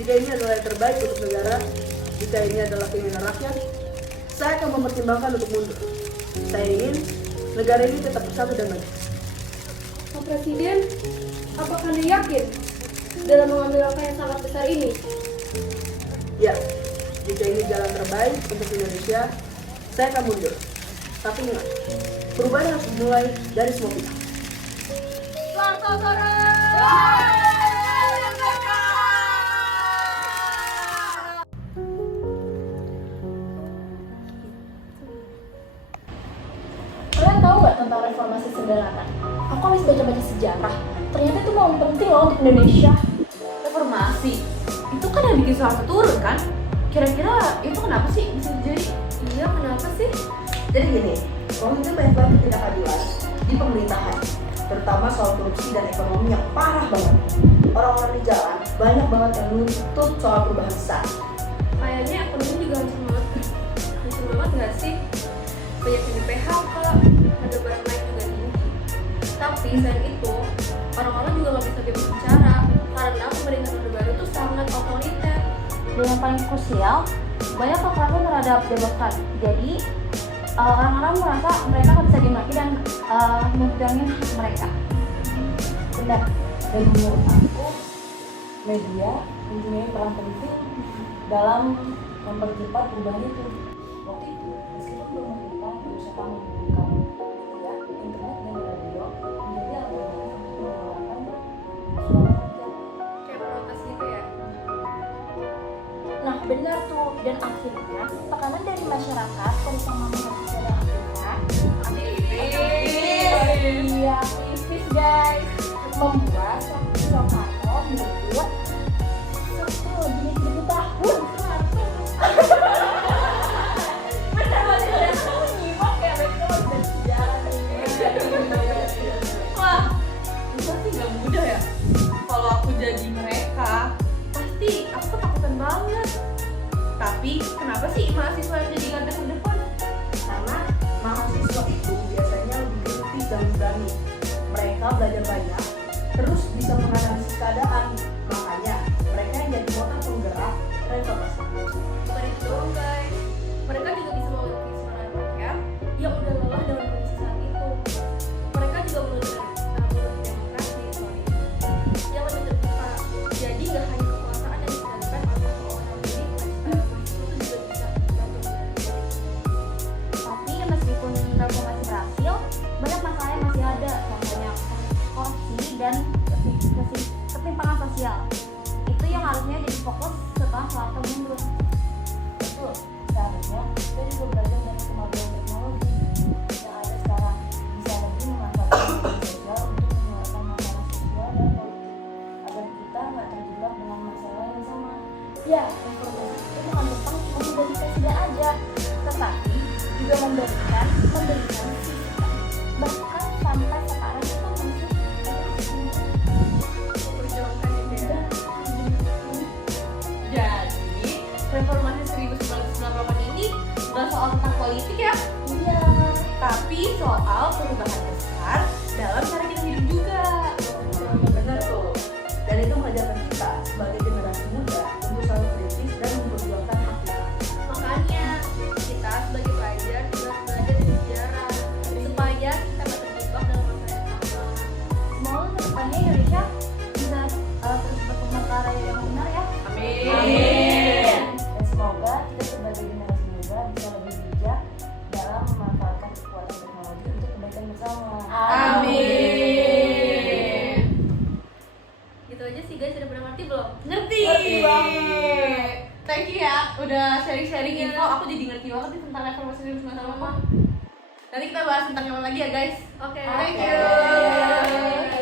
Jika ini adalah yang terbaik untuk negara, jika ini adalah keinginan rakyat, saya akan mempertimbangkan untuk mundur. Saya ingin negara ini tetap bersatu dan maju. Pak Presiden, apakah Anda yakin dalam mengambil langkah yang sangat besar ini? Ya, jika ini jalan terbaik untuk Indonesia, saya akan mundur. Tapi ingat, perubahan harus dimulai dari semua pihak. Kalian tahu nggak tentang reformasi 98? Aku habis baca-baca sejarah. Ternyata itu momen penting loh untuk Indonesia. Reformasi? Itu kan yang bikin soeharto turun kan? Kira-kira itu kenapa sih bisa terjadi? Iya, kenapa sih? Jadi gini, waktu itu banyak banget ketidakadilan di pemerintahan, terutama soal korupsi dan ekonomi yang parah banget. Orang-orang di jalan banyak banget yang nuntut soal perubahan besar. Kayaknya ekonomi juga hancur banget. Hancur banget nggak sih? Banyak yang di PHK, ada barang naik juga tinggi. Tapi selain itu, orang-orang juga nggak bisa bebas bicara karena pemerintahan Orde Baru itu sangat otoriter. Dan yang paling krusial, banyak kekerasan terhadap demokrat. Jadi orang-orang merasa mereka nggak bisa dimaki dan memperjuangin hak mereka. Benar, dan menurut aku media mempunyai peran penting dalam mempercepat perubahan itu. Waktu itu, meskipun belum menemukan berusaha menghubungkan media, internet dan radio menjadi alat bantu untuk menyuarakan suara rakyat. Kayak protes gitu ya. Nah benar tuh, dan akhirnya tekanan dari masyarakat terutama mahasiswa dan iya aktivis guys, membuat Soekarno membuat 10 tahun. Benar banget, kalian tuh nyimak ya, mereka udah sejarah nih. Wah, itu pasti gak mudah ya. Kalau aku jadi mereka, pasti aku ketakutan banget. Tapi kenapa sih mahasiswa yang jadi garda terdepan? Karena mahasiswa itu biasanya lebih kritis dan berani. Mereka belajar banyak, terus bisa menganalisis keadaan. Makanya mereka yang jadi motor penggerak reformasi. Bukan itu doang guys, mereka juga bisa mewakili suara rakyat yang udah lelah dengan kondisi saat itu. Mereka juga menuntut demokrasi yang lebih terbuka. Jadi nggak hanya kekuasaan yang dikendalikan oleh orang jadi mahasiswa itu juga bisa bantu mengendalikan. Tapi meskipun reformasi berhasil, banyak masalah yang masih ada, contohnya korupsi dan ketimpangan sosial. Itu yang harusnya jadi fokus setelah Soeharto mundur. Betul, seharusnya kita juga belajar dari kemajuan teknologi yang ada sekarang, bisa lebih memanfaatkan media sosial untuk menyuarakan masalah sosial dan politik agar kita nggak terjebak dengan masalah yang sama. Ya, reformasi itu bukan tentang cuma memberi presiden aja, tetapi juga memberikan sistem. Bahkan sampai sekarang itu masih Perjuangkan itu ya. Jadi, reformasi 1998 ini bukan soal tentang politik ya, iya. tapi soal perubahan besar dalam cara kita hidup juga. Benar tuh. Dan itu mengajarkan kita sebagai generasi muda untuk selalu kritis dan memperjuangkan hak kita. Makanya kita sebagai pelajar juga harus belajar dari sejarah supaya kita nggak terjebak dalam masa yang sama. Semoga kedepannya Indonesia bisa terus berkembang ke arah yang benar ya. Amin. Dan semoga kita sebagai generasi muda bisa lebih bijak dalam memanfaatkan kekuatan teknologi untuk kebaikan bersama. Amin. Gitu aja sih guys, udah pernah ngerti belum? Ngerti banget. Thank you ya, udah sharing-sharing info. Aku jadi ngerti banget nih tentang reformasi 1998. Nanti kita bahas tentang yang lain lagi ya guys. Oke. Thank you.